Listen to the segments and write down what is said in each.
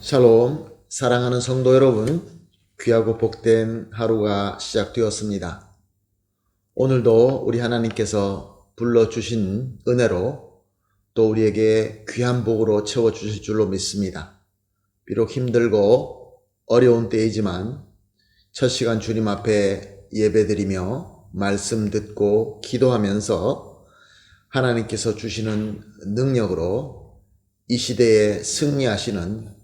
샬롬, 사랑하는 성도 여러분, 귀하고 복된 하루가 시작되었습니다. 오늘도 우리 하나님께서 불러주신 은혜로 또 우리에게 귀한 복으로 채워주실 줄로 믿습니다. 비록 힘들고 어려운 때이지만 첫 시간 주님 앞에 예배드리며 말씀 듣고 기도하면서 하나님께서 주시는 능력으로 이 시대에 승리하시는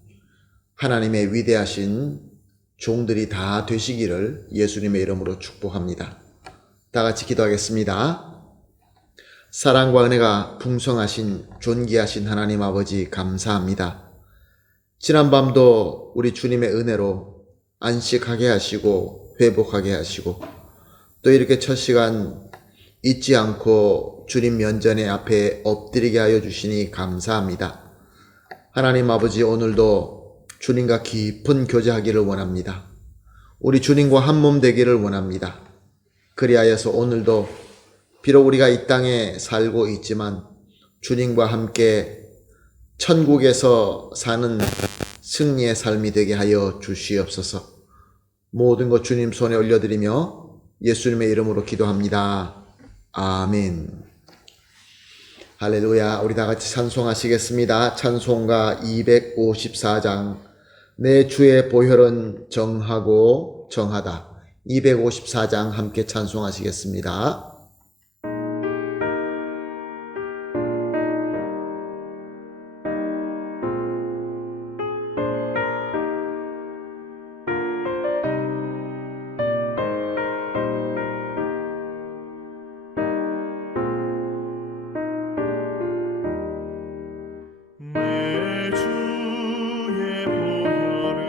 하나님의 위대하신 종들이 다 되시기를 예수님의 이름으로 축복합니다. 다 같이 기도하겠습니다. 사랑과 은혜가 풍성하신 존귀하신 하나님 아버지 감사합니다. 지난밤도 우리 주님의 은혜로 안식하게 하시고 회복하게 하시고 또 이렇게 첫 시간 잊지 않고 주님 면전에 앞에 엎드리게 하여 주시니 감사합니다. 하나님 아버지, 오늘도 주님과 깊은 교제하기를 원합니다. 우리 주님과 한 몸 되기를 원합니다. 그리하여서 오늘도 비록 우리가 이 땅에 살고 있지만 주님과 함께 천국에서 사는 승리의 삶이 되게 하여 주시옵소서. 모든 것 주님 손에 올려드리며 예수님의 이름으로 기도합니다. 아멘. 할렐루야. 우리 다 같이 찬송하시겠습니다. 찬송가 254장 내 주의 보혈은 정하고 정하다. 254장 함께 찬송하시겠습니다. 내 주의 보혈은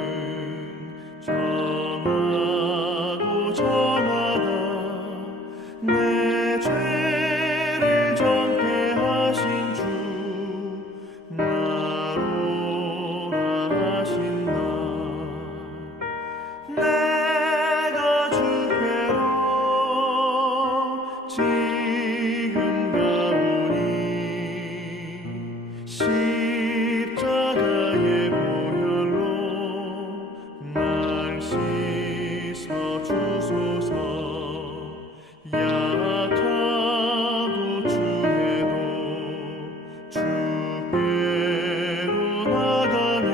정하고 정하다. 내 죄를 정케 하신 주 나로 하신 나. 내가 주께로 지금 가오니 십자가의 보혈로 날 씻어 주소서. 약하고 추해도 주께로 나가면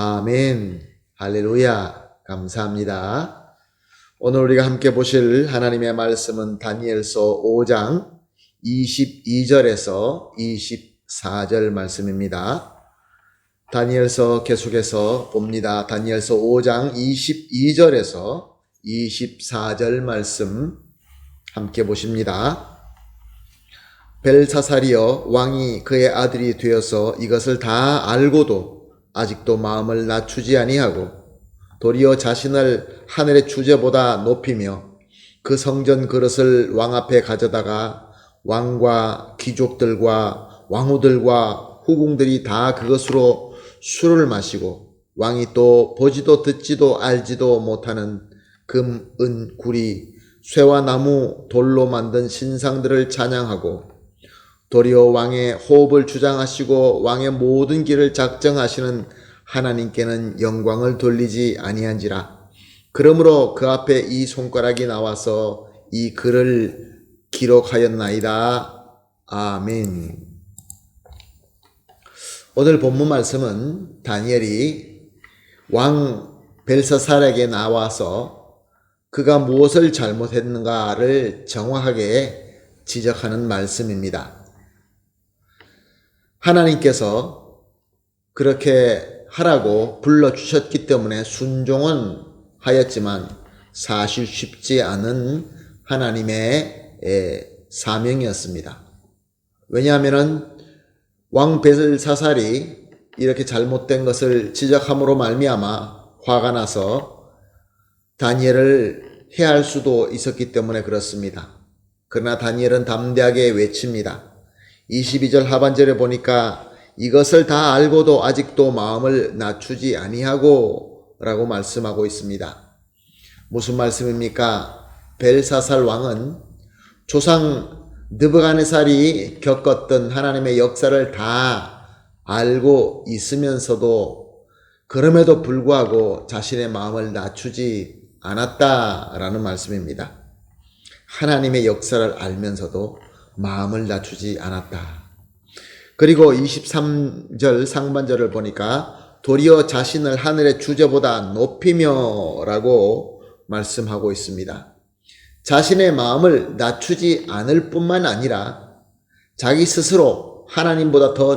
아멘. 할렐루야. 감사합니다. 오늘 우리가 함께 보실 하나님의 말씀은 다니엘서 5장 22절에서 24절 말씀입니다. 다니엘서 계속해서 봅니다. 다니엘서 5장 22절에서 24절 말씀 함께 보십니다. 벨사살이여, 왕이 그의 아들이 되어서 이것을 다 알고도 아직도 마음을 낮추지 아니하고 도리어 자신을 하늘의 주제보다 높이며 그 성전 그릇을 왕 앞에 가져다가 왕과 귀족들과 왕후들과 후궁들이 다 그것으로 술을 마시고 왕이 또 보지도 듣지도 알지도 못하는 금, 은, 구리, 쇠와 나무, 돌로 만든 신상들을 찬양하고 도리어 왕의 호흡을 주장하시고 왕의 모든 길을 작정하시는 하나님께는 영광을 돌리지 아니한지라. 그러므로 그 앞에 이 손가락이 나와서 이 글을 기록하였나이다. 아멘. 오늘 본문 말씀은 다니엘이 왕 벨사살에게 나와서 그가 무엇을 잘못했는가를 정확하게 지적하는 말씀입니다. 하나님께서 그렇게 하라고 불러주셨기 때문에 순종은 하였지만 사실 쉽지 않은 하나님의 사명이었습니다. 왜냐하면 왕 벨사살이 이렇게 잘못된 것을 지적함으로 말미암아 화가 나서 다니엘을 해할 수도 있었기 때문에 그렇습니다. 그러나 다니엘은 담대하게 외칩니다. 22절 하반절에 보니까 이것을 다 알고도 아직도 마음을 낮추지 아니하고 라고 말씀하고 있습니다. 무슨 말씀입니까? 벨사살 왕은 조상 느부갓네살이 겪었던 하나님의 역사를 다 알고 있으면서도 그럼에도 불구하고 자신의 마음을 낮추지 않았다라는 말씀입니다. 하나님의 역사를 알면서도 마음을 낮추지 않았다. 그리고 23절 상반절을 보니까 도리어 자신을 하늘의 주제보다 높이며 라고 말씀하고 있습니다. 자신의 마음을 낮추지 않을 뿐만 아니라 자기 스스로 하나님보다 더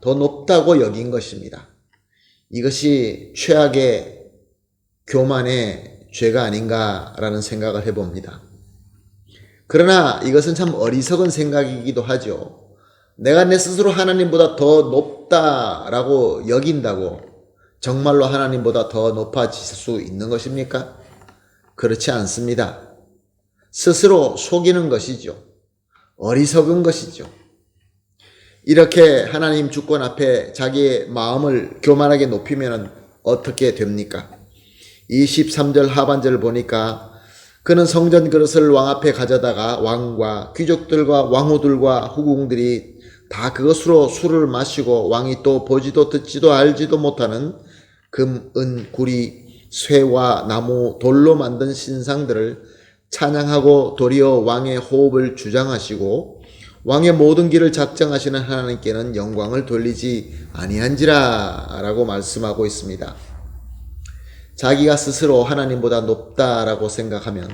높다고 여긴 것입니다. 이것이 최악의 교만의 죄가 아닌가라는 생각을 해봅니다. 그러나 이것은 참 어리석은 생각이기도 하죠. 내가 내 스스로 하나님보다 더 높다라고 여긴다고 정말로 하나님보다 더 높아질 수 있는 것입니까? 그렇지 않습니다. 스스로 속이는 것이죠. 어리석은 것이죠. 이렇게 하나님 주권 앞에 자기의 마음을 교만하게 높이면 어떻게 됩니까? 23절 하반절을 보니까 그는 성전 그릇을 왕 앞에 가져다가 왕과 귀족들과 왕후들과 후궁들이 다 그것으로 술을 마시고 왕이 또 보지도 듣지도 알지도 못하는 금, 은, 구리, 쇠와 나무, 돌로 만든 신상들을 찬양하고 도리어 왕의 호흡을 주장하시고 왕의 모든 길을 작정하시는 하나님께는 영광을 돌리지 아니한지라 라고 말씀하고 있습니다. 자기가 스스로 하나님보다 높다라고 생각하면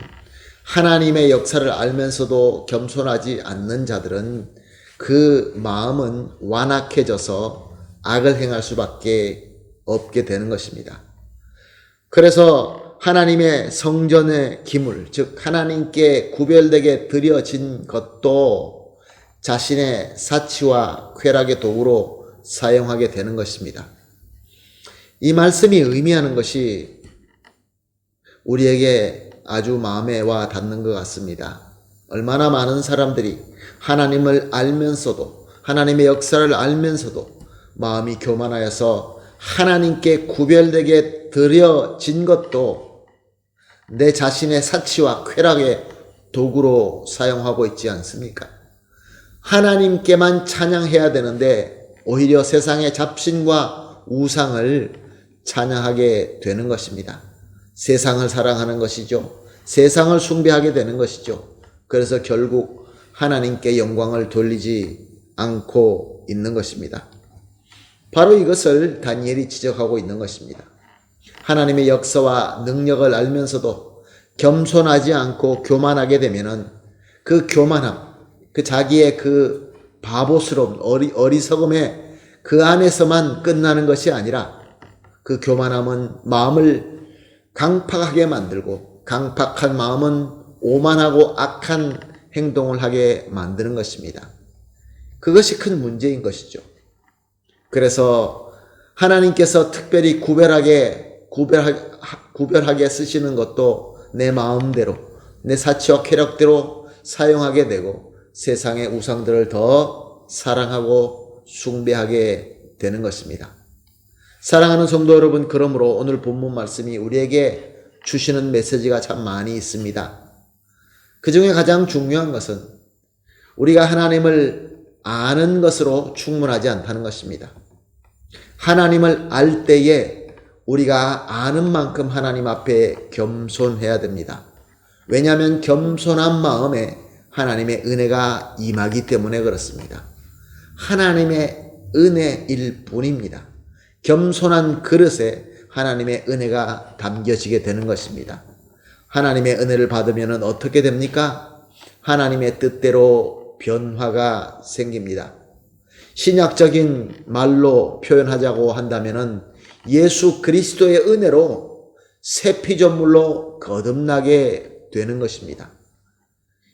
하나님의 역사를 알면서도 겸손하지 않는 자들은 그 마음은 완악해져서 악을 행할 수밖에 없게 되는 것입니다. 그래서 하나님의 성전의 기물, 즉 하나님께 구별되게 드려진 것도 자신의 사치와 쾌락의 도구로 사용하게 되는 것입니다. 이 말씀이 의미하는 것이 우리에게 아주 마음에 와 닿는 것 같습니다. 얼마나 많은 사람들이 하나님을 알면서도 하나님의 역사를 알면서도 마음이 교만하여서 하나님께 구별되게 드려진 것도 내 자신의 사치와 쾌락의 도구로 사용하고 있지 않습니까? 하나님께만 찬양해야 되는데 오히려 세상의 잡신과 우상을 찬양하게 되는 것입니다. 세상을 사랑하는 것이죠. 세상을 숭배하게 되는 것이죠. 그래서 결국 하나님께 영광을 돌리지 않고 있는 것입니다. 바로 이것을 다니엘이 지적하고 있는 것입니다. 하나님의 역사와 능력을 알면서도 겸손하지 않고 교만하게 되면은 그 교만함, 그 자기의 그 바보스러움, 어리석음에 그 안에서만 끝나는 것이 아니라 그 교만함은 마음을 강팍하게 만들고 강팍한 마음은 오만하고 악한 행동을 하게 만드는 것입니다. 그것이 큰 문제인 것이죠. 그래서 하나님께서 특별히 구별하게 쓰시는 것도 내 마음대로, 내 사치와 쾌락대로 사용하게 되고 세상의 우상들을 더 사랑하고 숭배하게 되는 것입니다. 사랑하는 성도 여러분, 그러므로 오늘 본문 말씀이 우리에게 주시는 메시지가 참 많이 있습니다. 그 중에 가장 중요한 것은 우리가 하나님을 아는 것으로 충분하지 않다는 것입니다. 하나님을 알 때에 우리가 아는 만큼 하나님 앞에 겸손해야 됩니다. 왜냐하면 겸손한 마음에 하나님의 은혜가 임하기 때문에 그렇습니다. 하나님의 은혜일 뿐입니다. 겸손한 그릇에 하나님의 은혜가 담겨지게 되는 것입니다. 하나님의 은혜를 받으면 어떻게 됩니까? 하나님의 뜻대로 변화가 생깁니다. 신약적인 말로 표현하자고 한다면 예수 그리스도의 은혜로 새 피조물로 거듭나게 되는 것입니다.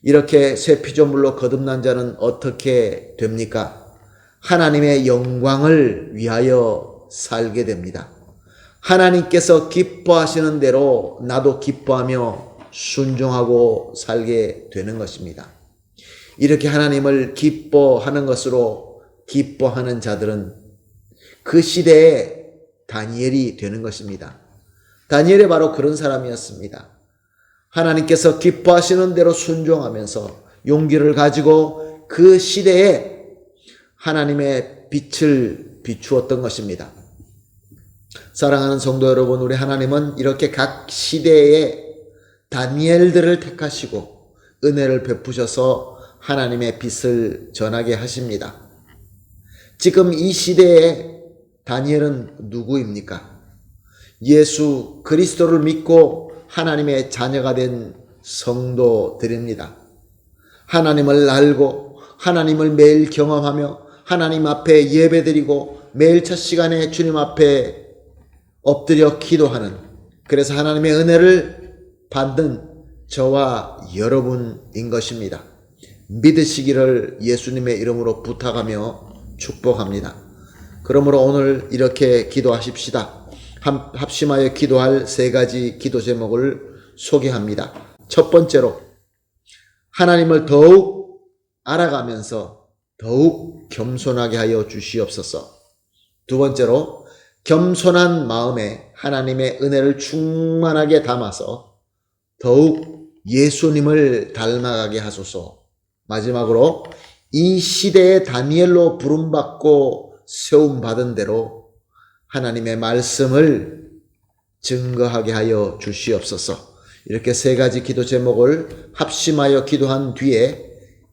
이렇게 새 피조물로 거듭난 자는 어떻게 됩니까? 하나님의 영광을 위하여 살게 됩니다. 하나님께서 기뻐하시는 대로 나도 기뻐하며 순종하고 살게 되는 것입니다. 이렇게 하나님을 기뻐하는 것으로 기뻐하는 자들은 그 시대에 다니엘이 되는 것입니다. 다니엘이 바로 그런 사람이었습니다. 하나님께서 기뻐하시는 대로 순종하면서 용기를 가지고 그 시대에 하나님의 빛을 비추었던 것입니다. 사랑하는 성도 여러분, 우리 하나님은 이렇게 각 시대에 다니엘들을 택하시고 은혜를 베푸셔서 하나님의 빛을 전하게 하십니다. 지금 이 시대에 다니엘은 누구입니까? 예수 그리스도를 믿고 하나님의 자녀가 된 성도들입니다. 하나님을 알고 하나님을 매일 경험하며 하나님 앞에 예배드리고 매일 첫 시간에 주님 앞에 엎드려 기도하는, 그래서 하나님의 은혜를 받는 저와 여러분인 것입니다. 믿으시기를 예수님의 이름으로 부탁하며 축복합니다. 그러므로 오늘 이렇게 기도하십시다. 합심하여 기도할 세 가지 기도 제목을 소개합니다. 첫 번째로, 하나님을 더욱 알아가면서 더욱 겸손하게 하여 주시옵소서. 두 번째로, 겸손한 마음에 하나님의 은혜를 충만하게 담아서 더욱 예수님을 닮아가게 하소서. 마지막으로, 이 시대의 다니엘로 부름받고 세움받은 대로 하나님의 말씀을 증거하게 하여 주시옵소서. 이렇게 세 가지 기도 제목을 합심하여 기도한 뒤에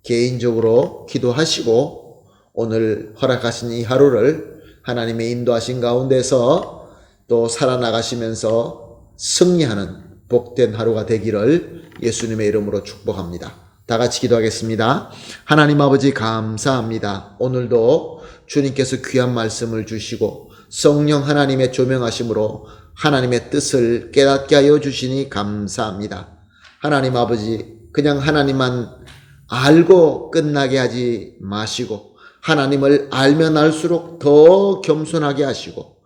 개인적으로 기도하시고 오늘 허락하신 이 하루를 하나님의 인도하신 가운데서 또 살아나가시면서 승리하는 복된 하루가 되기를 예수님의 이름으로 축복합니다. 다 같이 기도하겠습니다. 하나님 아버지, 감사합니다. 오늘도 주님께서 귀한 말씀을 주시고 성령 하나님의 조명하심으로 하나님의 뜻을 깨닫게 하여 주시니 감사합니다. 하나님 아버지, 그냥 하나님만 알고 끝나게 하지 마시고 하나님을 알면 알수록 더 겸손하게 하시고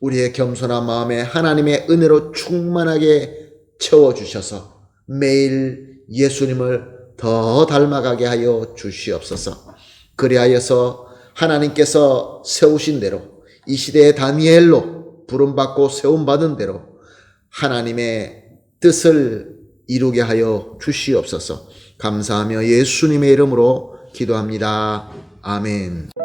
우리의 겸손한 마음에 하나님의 은혜로 충만하게 채워주셔서 매일 예수님을 더 닮아가게 하여 주시옵소서. 그리하여서 하나님께서 세우신 대로 이 시대의 다니엘로 부름받고 세움받은 대로 하나님의 뜻을 이루게 하여 주시옵소서. 감사하며 예수님의 이름으로 기도합니다. 아멘.